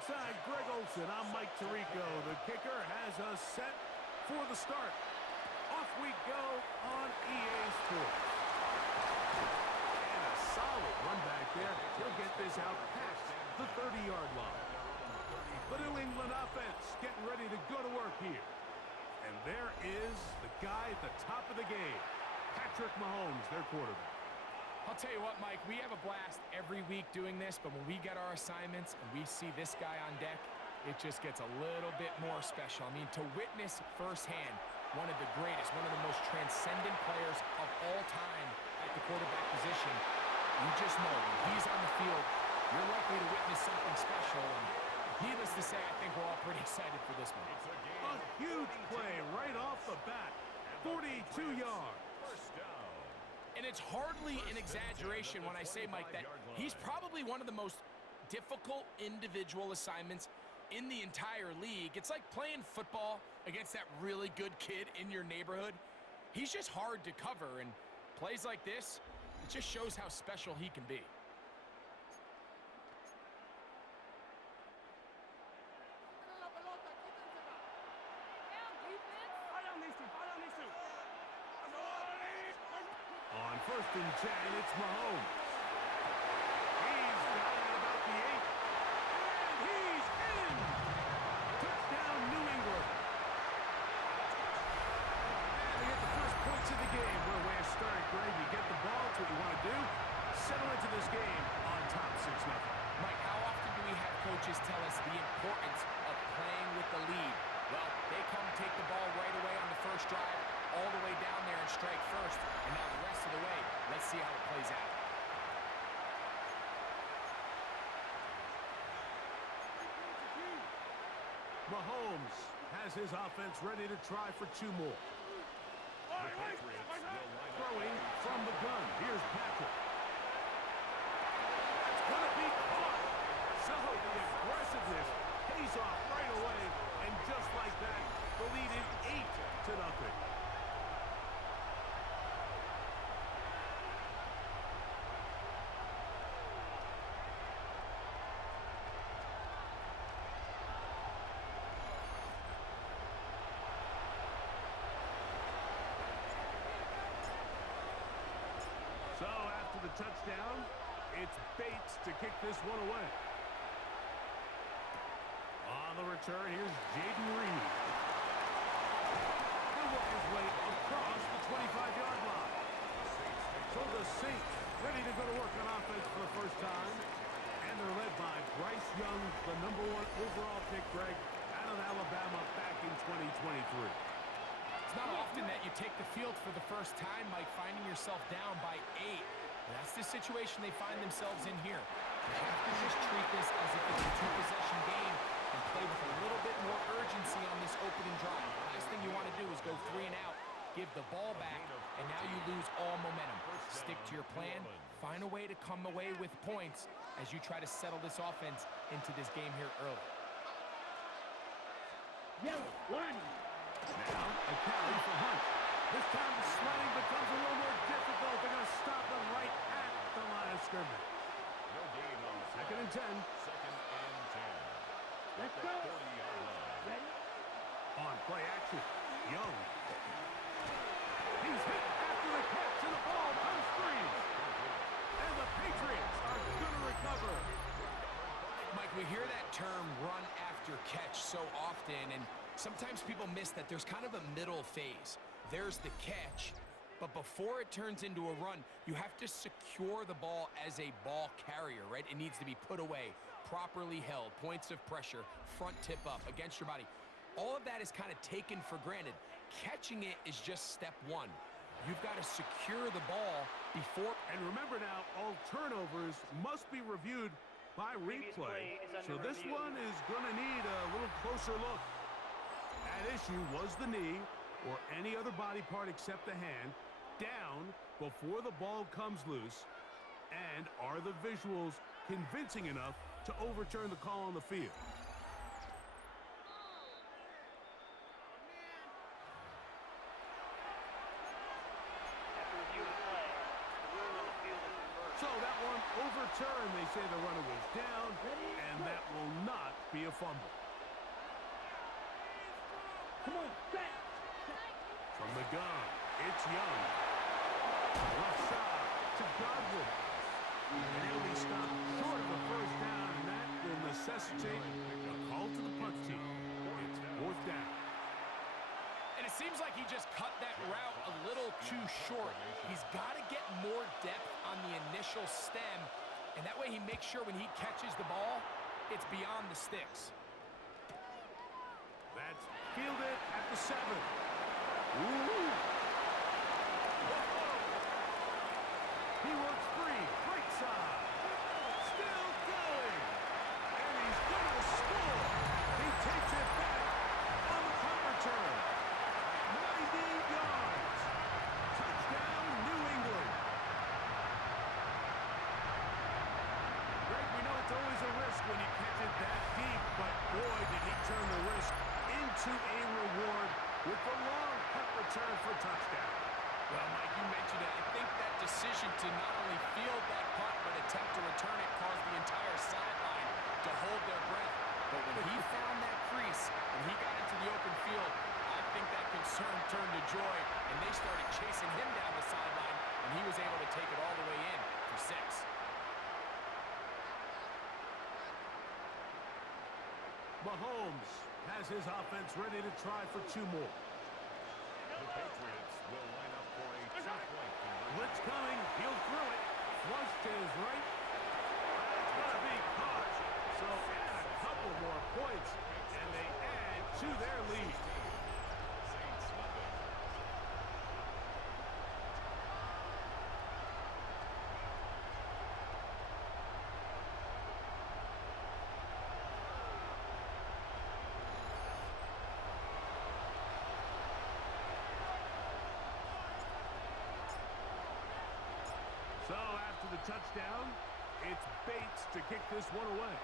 Alongside Greg Olson, I'm Mike Tirico. The kicker has us set for the start. Off we go on EA Sports. And a solid run back there. He'll get this out past the 30-yard line. The New England offense getting ready to go to work here. And there is the guy at the top of the game, Patrick Mahomes, their quarterback. I'll tell you what, Mike, we have a blast every week doing this, but when we get our assignments and we see this guy on deck, it just gets a little bit more special. I mean, to witness firsthand one of the greatest, one of the most transcendent players of all time at the quarterback position, you just know when he's on the field, you're likely to witness something special. And needless to say, I think we're all pretty excited for this one. A huge play right off the bat, 42 yards. First down. And it's hardly an exaggeration when I say, Mike, that he's probably one of the most difficult individual assignments in the entire league. It's like playing football against that really good kid in your neighborhood. He's just hard to cover, and plays like this, it just shows how special he can be. On 1st and 10, it's Mahomes. He's got it about the 8. And he's in! Touchdown, New England. And they get the first points of the game. What a way to start, Greg. You get the ball, it's what you want to do. Settle into this game on top 6-0. Mike, how often do we have coaches tell us the importance of playing with the lead? Well, they come take the ball right away on the first drive, all the way down there and strike first. And now the rest of the way, let's see how it plays out. Mahomes has his offense ready to try for 2 more. Throwing from the gun. Here's Patrick. That's going to be caught. So the aggressiveness pays off right away. And just like that, the lead is 8-0. So after the touchdown, it's Bates to kick this one away. On the return, here's Jaden Reed. He'll work his way across the 25-yard line. So the Saints ready to go to work on offense for the first time. And they're led by Bryce Young, the #1 overall pick, Greg, out of Alabama back in 2023. It's not often that you take the field for the first time, Mike, finding yourself down by 8. That's the situation they find themselves in here. You have to just treat this as if it's a 2-possession game and play with a little bit more urgency on this opening drive. The last thing you want to do is go 3 and out, give the ball back, and now you lose all momentum. Stick to your plan. Find a way to come away with points as you try to settle this offense into this game here early. Now, a carry for Hunt. This time the sliding becomes a little more difficult. They're going to stop him right at the line of scrimmage. No gain on the 2nd and 10. 2nd and 10. Let's go. 40-yard line. Ready? On play action, Young. He's hit after the catch, and the ball comes free. And the Patriots are going to recover. Mike, we hear that term run after catch so often, and sometimes people miss that there's kind of a middle phase. There's the catch, but before it turns into a run, you have to secure the ball as a ball carrier, right? It needs to be put away, properly held, points of pressure, front tip up against your body. All of that is kind of taken for granted. Catching it is just step 1. You've got to secure the ball before. And remember now, all turnovers must be reviewed by replay. So this one is going to need a little closer look. At issue was the knee, or any other body part except the hand, down before the ball comes loose. And are the visuals convincing enough to overturn the call on the field? So that one overturned. They say the runner was down, and that will not be a fumble. Come on, set. From the gun, it's Young. Left side to Godwin. And he'll be stopped short of a first down, and that will necessitate a call to the punt team. It's fourth down. And it seems like he just cut that route a little too short. He's got to get more depth on the initial stem, and that way he makes sure when he catches the ball, it's beyond the sticks. That's fielded at the 7. Ooh. He works free, right side. Still going. And he's going to score. He takes it back on the punt return. 90 yards. Touchdown, New England. Greg, we know it's always a risk when you catch it that deep, but boy, did he turn the risk into a reward with the long punt return for touchdown. Well, Mike, you mentioned it. I think that decision to not only field that punt but attempt to return it caused the entire sideline to hold their breath. But when he found that crease and he got into the open field, I think that concern turned to joy, and they started chasing him down the sideline, and he was able to take it all the way in for 6. Mahomes has his offense ready to try for 2 more. The Patriots will line up for a 2-point conversion. Blitz coming. He'll throw it. Flush to his right. That's going to be caught. So add a couple more points, and they add to their lead. Saints nothing. So after the touchdown, it's Bates to kick this one away.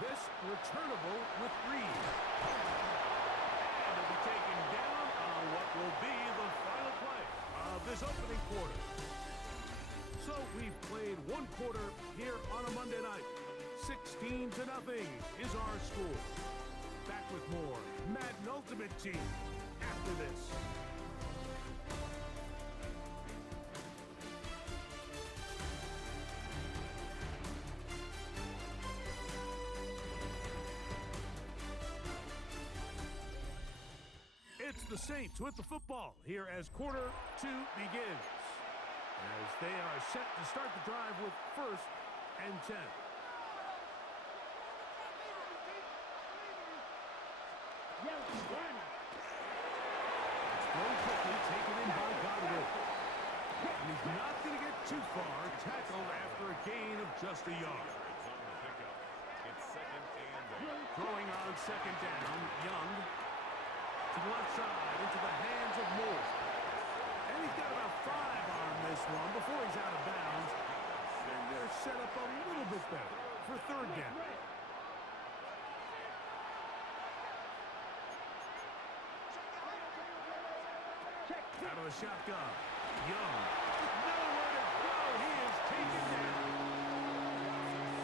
This returnable with Reed. And it'll be taken down on what will be the final play of this opening quarter. So we've played 1 quarter here on a Monday night. 16-0 is our score. Back with more Madden Ultimate Team after this. It's the Saints with the football here as quarter 2 begins. As they are set to start the drive with 1st and 10. It's thrown quickly, taken in by Godwin. And he's not going to get too far. Tackled after a gain of just a yard. Yards on the pickup. It's 2nd and 8. Throwing on 2nd down, Young to the left side into the hands of Moore. And he's got about 5 on this one before he's out of bounds. And they're set up a little bit better for 3rd down. Out of the shotgun. Young. Nowhere to go. He is taken down.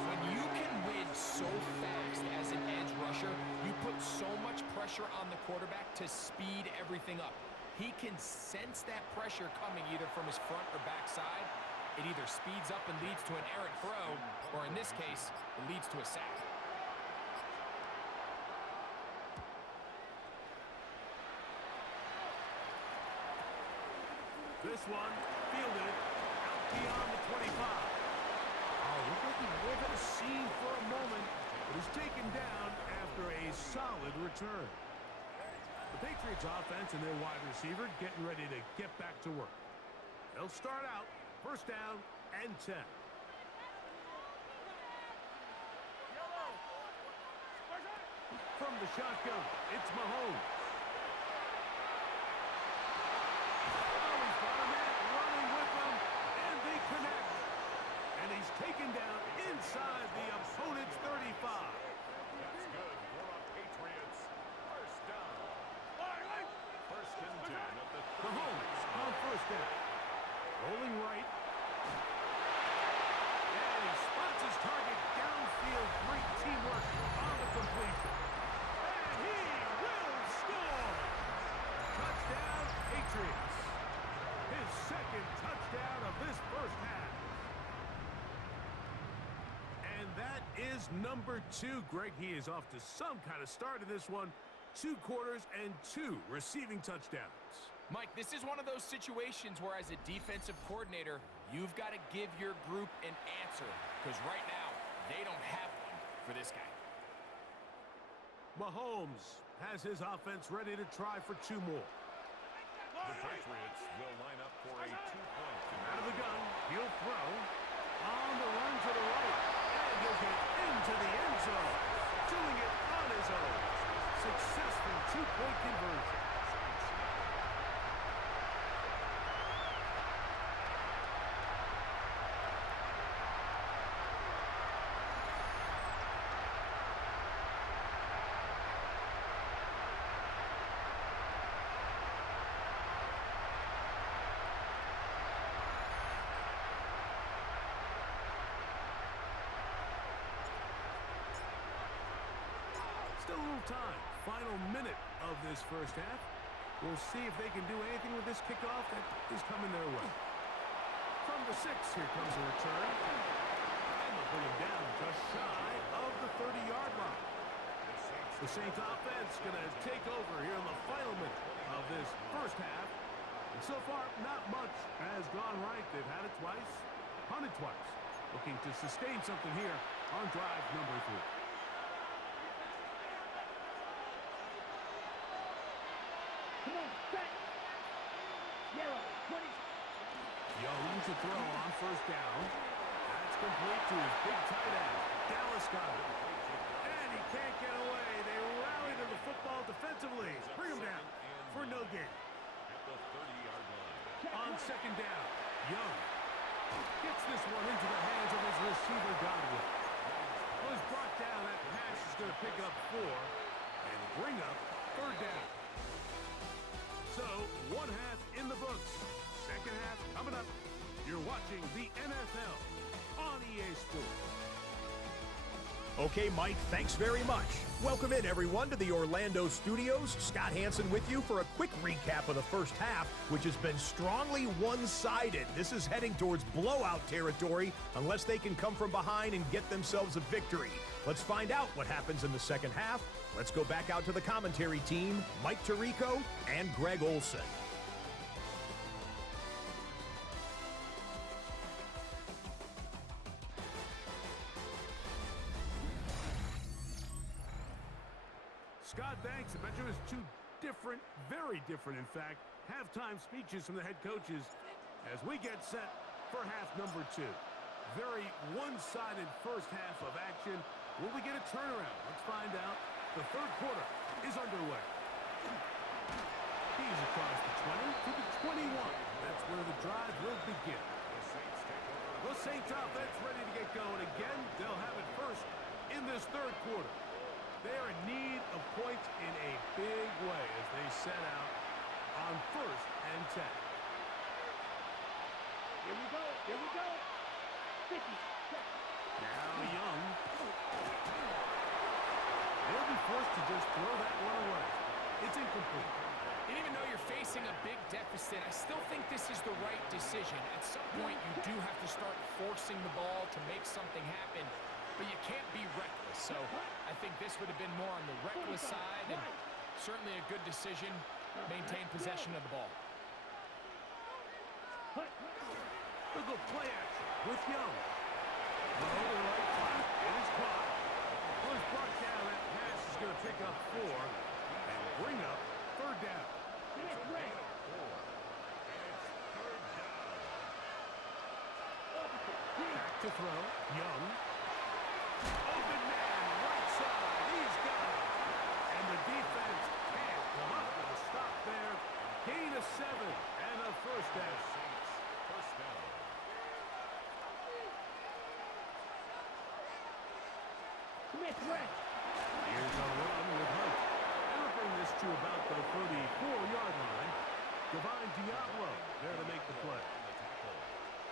When you can win so fast as an edge rusher, you put so much pressure on the quarterback to speed everything up. He can sense that pressure coming either from his front or back side. It either speeds up and leads to an errant throw, or in this case, it leads to a sack. This one fielded out beyond the 25. Oh, looked like he was at a scene for a moment, but is taken down after a solid return. The Patriots offense and their wide receiver getting ready to get back to work. They'll start out 1st down and 10. From the shotgun, it's Mahomes. Taken down inside the opponent's 35. That's good for a Patriots 1st down. 1st and 10 at the 30. Mahomes on 1st down. Rolling right. is number 2. Greg, he is off to some kind of start in this one. 2 quarters and 2 receiving touchdowns. Mike, this is one of those situations where as a defensive coordinator, you've got to give your group an answer. Because right now, they don't have one for this guy. Mahomes has his offense ready to try for 2 more. The Patriots will line up for a 2-point Out of the gun, he'll throw. On the run to the right. And he'll get into the end zone. Doing it on his own. Successful 2-point conversion. Still a little time. Final minute of this first half. We'll see if they can do anything with this kickoff that is coming their way. From the 6, here comes a return. And they'll bring him down just shy of the 30-yard line. The Saints offense going to take over here in the final minute of this first half. And so far, not much has gone right. They've had it twice, punted twice. Looking to sustain something here on drive number 3. Young to throw on first down. That's complete to his big tight end. Dallas got it. And he can't get away. They rally to the football defensively. Bring him down for no gain. at the 30-yard line. On second down, Young gets this one into the hands of his receiver, Godwin. Well, he's brought down. That pass is going to pick up 4 and bring up third down. So, 1 half in the books. Second half coming up. You're watching the NFL on EA Sports. Okay, Mike, thanks very much. Welcome in, everyone, to the Orlando studios. Scott Hansen with you for a quick recap of the first half, which has been strongly one-sided. This is heading towards blowout territory unless they can come from behind and get themselves a victory. Let's find out what happens in the second half. Let's go back out to the commentary team, Mike Tirico and Greg Olson. Scott, thanks. I bet you it was 2 different, very different, in fact, halftime speeches from the head coaches as we get set for half number 2. Very one-sided first half of action. Will we get a turnaround? Let's find out. The third quarter is underway. He's across the 20 to the 21. That's where the drive will begin. The Saints offense ready to get going again. They'll have it first in this third quarter. They are in need of points in a big way as they set out on 1st and 10. Here we go. Here we go. 50. Now Young. They'll be forced to just throw that one away. It's incomplete. And even though you're facing a big deficit, I still think this is the right decision. At some point, you do have to start forcing the ball to make something happen, but you can't be reckless. So I think this would have been more on the reckless side, and certainly a good decision. Maintain possession of the ball. They'll go play action with Young. Low to the right flat. It is caught. Well, he's brought down. That pass is going to pick up 4 and bring up third down. Back to throw. Young. Open man, right side. He's got it. And the defense can't come up with a stop there. Gain of 7 and a first down. First down. Here's a run with Hunt. And we'll bring this to about the 34-yard line. Divine Diablo there to make the play.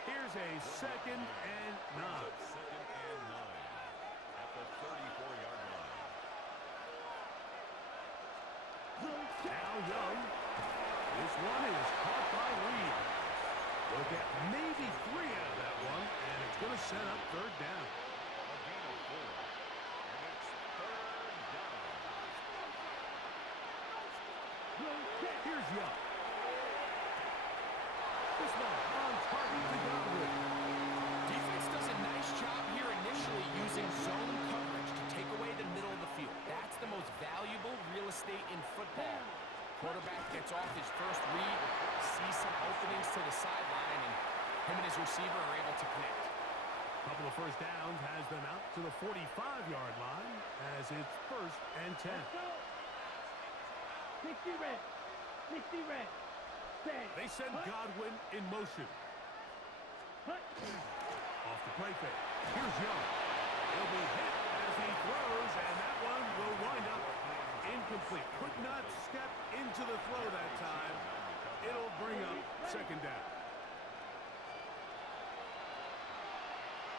Here's a 2nd and 9. Second and 9 at the 34-yard line. Now Young. This one is caught by Reed. They'll get maybe 3 out of that one, and it's going to set up third down. A gain of 4. Young. This one on target to Godwin. Defense does a nice job here initially using zone coverage to take away the middle of the field. That's the most valuable real estate in football. Quarterback gets off his first read, sees some openings to the sideline, and him and his receiver are able to connect. Couple of first downs has them out to the 45-yard line as it's 1st and 10. 60 red. 60 red. 10. They send Godwin in motion. Hut. Off the play fake. Here's Young. He'll be hit as he throws, and that one will wind up incomplete. Could not step into the throw that time. It'll bring up 2nd down.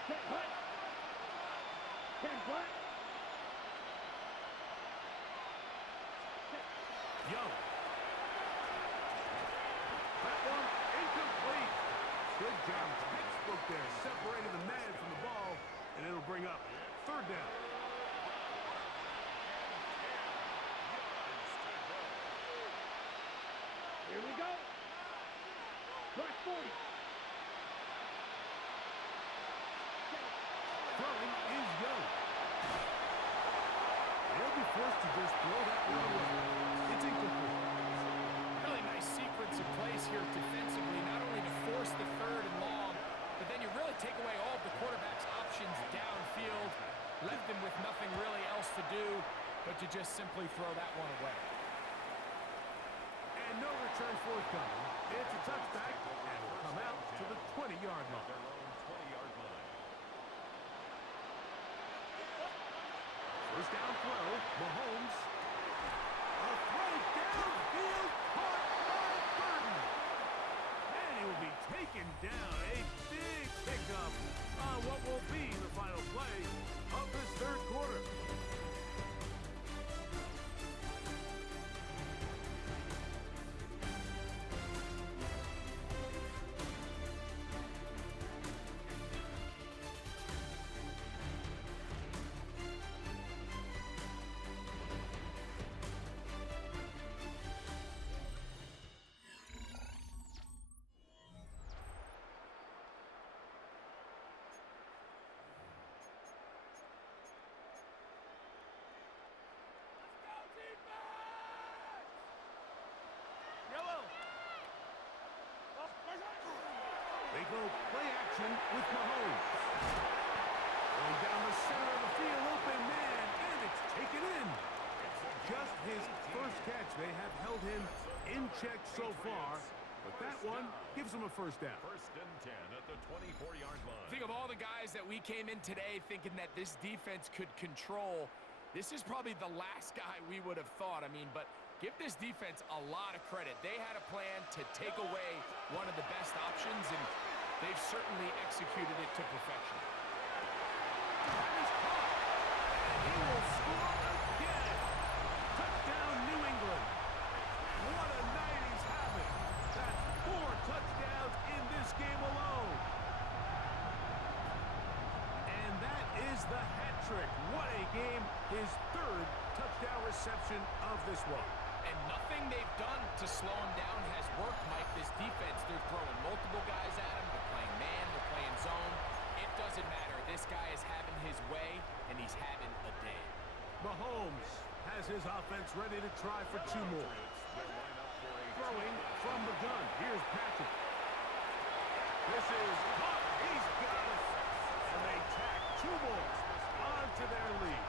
Set hut. 10 black. Young. That one incomplete. Good job. Textbook there. Separated the man from the ball, and it'll bring up 3rd down. Here we go. Black 40. Throwing is Young. He'll be forced to just throw that one away. It's incomplete. Really nice sequence of plays here defensively, not only to force the 3rd and long, but then you really take away all of the quarterback's options downfield, left him with nothing really else to do but to just simply throw that one away. And no return forthcoming. It's a touchback, and will come out to the 20-yard line. Their own 20-yard line. First down throw, Mahomes. A throw downfield, caught by Burton. And he will be taken down. A big pickup on what will be the final play of this 3rd quarter. They go play action with Mahomes. Going down the center of the field, open man, and it's taken in. Just his first catch. They have held him in check so far, but that one gives him a 1st down. 1st and 10 at the 24-yard line. Think of all the guys that we came in today thinking that this defense could control. This is probably the last guy we would have thought. I mean, but give this defense a lot of credit. They had a plan to take away one of the best options, and they've certainly executed it to perfection. That is caught, and he will score again. Touchdown, New England. What a night he's having. That's 4 touchdowns in this game alone. And that is the hat trick. What a game. His 3rd touchdown reception of this one. And nothing they've done to slow him down has worked, Mike. This defense, they're throwing multiple guys at him. They're playing man, they're playing zone. It doesn't matter. This guy is having his way, and he's having a day. Mahomes has his offense ready to try for 2 more. Throwing from the gun. Here's Patrick. This is caught. He's got it. And they tack 2 more onto their lead.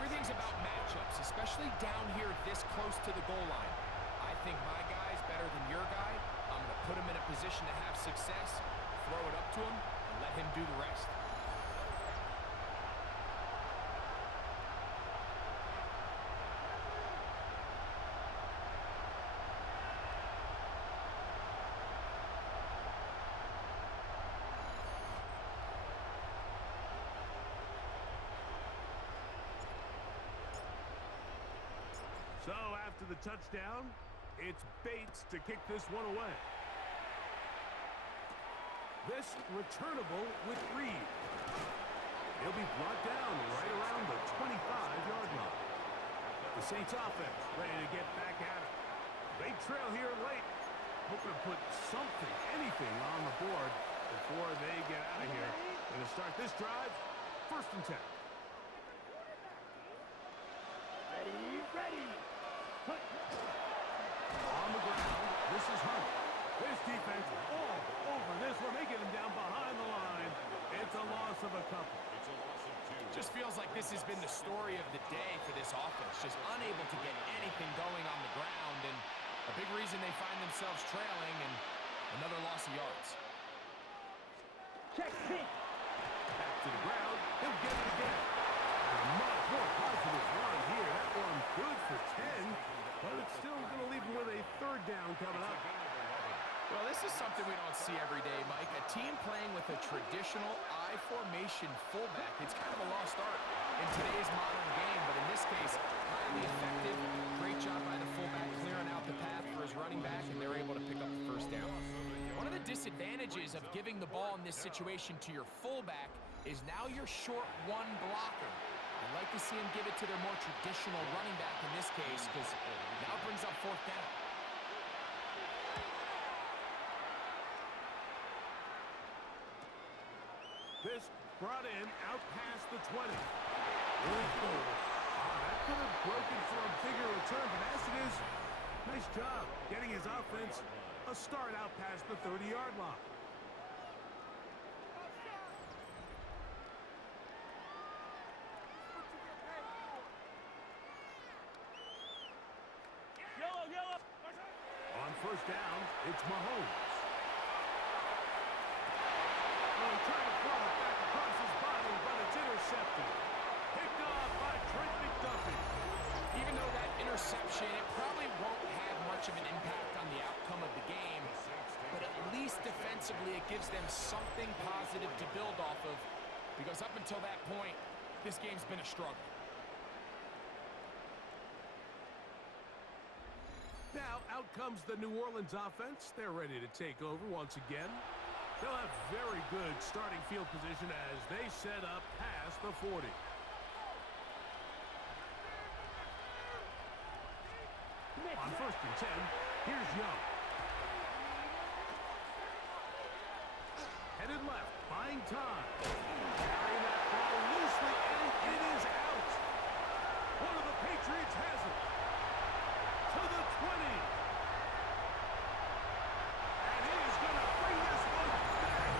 Everything's about matchups, especially down here this close to the goal line. I think my guy's better than your guy. I'm going to put him in a position to have success, throw it up to him, and let him do the rest. So after the touchdown, it's Bates to kick this one away. This returnable with Reed. He'll be brought down right around the 25-yard line. The Saints offense ready to get back at it. They trail here late. Hoping to put something, anything on the board before they get out of here. Going to start this drive, 1st and 10. Ready. Put. On the ground, this is Hunt. This defense all over this one. They get him down behind the line. It's a loss of a couple. It's a loss of 2. Just feels like this has been the story of the day for this offense. Just unable to get anything going on the ground, and a big reason they find themselves trailing, and another loss of yards. Check pitch. Back to the ground. He'll get it again. A much more positive run here. That one good for 10, but it's still going to leave him with a 3rd down coming up. Well, this is something we don't see every day, Mike. A team playing with a traditional I formation fullback. It's kind of a lost art in today's modern game, but in this case, highly effective. Great job by the fullback clearing out the path for his running back, and they're able to pick up the 1st down. One of the disadvantages of giving the ball in this situation to your fullback is now you're short one blocker. I'd like to see him give it to their more traditional running back in this case, because now it brings up 4th down. This brought in out past the 20. That could have broken for a bigger return, but as it is, nice job getting his offense a start out past the 30-yard line. Yellow. On 1st down, it's Mahomes. Well, he tried to throw it back across his body, but it's intercepted. Picked off by Trent McDuffie. Even though that interception, it probably won't have much of an impact on the outcome of the game, but at least defensively it gives them something positive to build off of, because up until that point, this game's been a struggle. Now, out comes the New Orleans offense. They're ready to take over once again. They'll have very good starting field position as they set up past the 40. On 1st and 10, here's Young. Headed left, buying time. Carrying that ball loosely, and it is out. One of the Patriots has it. To the 20. And he is going to bring this one back.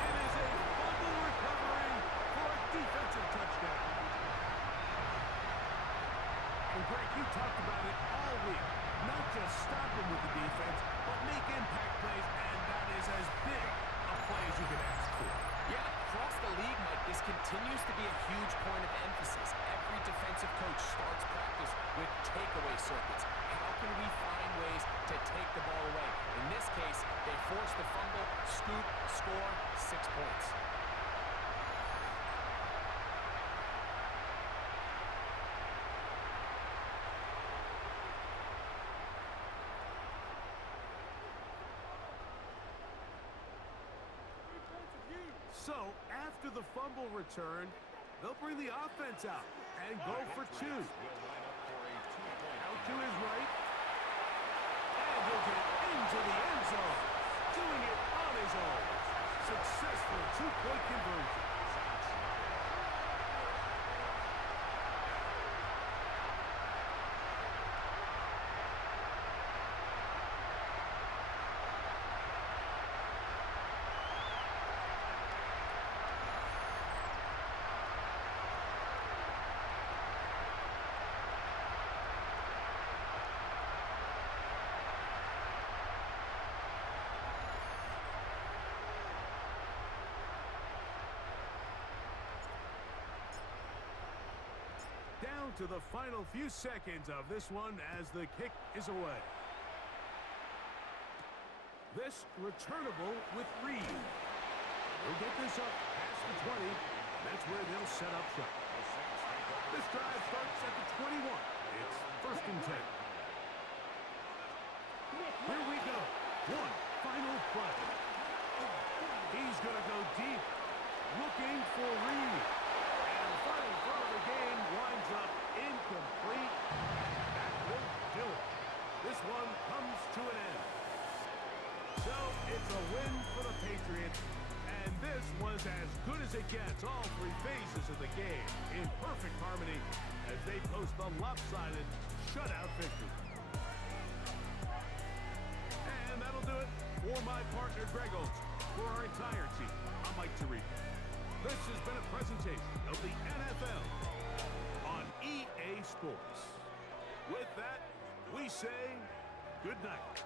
It is a fumble recovery for a defensive touchdown. And Greg, you talked about it all week. Not just stop him with the defense, but make impact plays, and that is as big a play as you can ask for. Yeah, across the league, Mike, this continues to be a huge point of emphasis. Every defensive coach starts practice with takeaway circuits. How can we find ways to take the ball away? In this case, they forced the fumble, scoop, score, 6 points. So, after the fumble return, they'll bring the offense out and go for 2. Out to his right. And he'll get into the end zone. Doing it on his own. Successful 2-point conversion. Down to the final few seconds of this one as the kick is away. This returnable with Reed. They'll get this up past the 20. That's where they'll set up shop. This drive starts at the 21. It's 1st and 10. Here we go. One final play. He's going to go deep, looking for Reed. And the final throw of the game winds up incomplete. That will do it. This one comes to an end. So it's a win for the Patriots, and this was as good as it gets. All three phases of the game in perfect harmony as they post a lopsided shutout victory. And that'll do it for my partner, Greg Olson. For our entire team, I'm Mike Tirico. This has been a presentation of the NFL on EA Sports. With that, we say good night.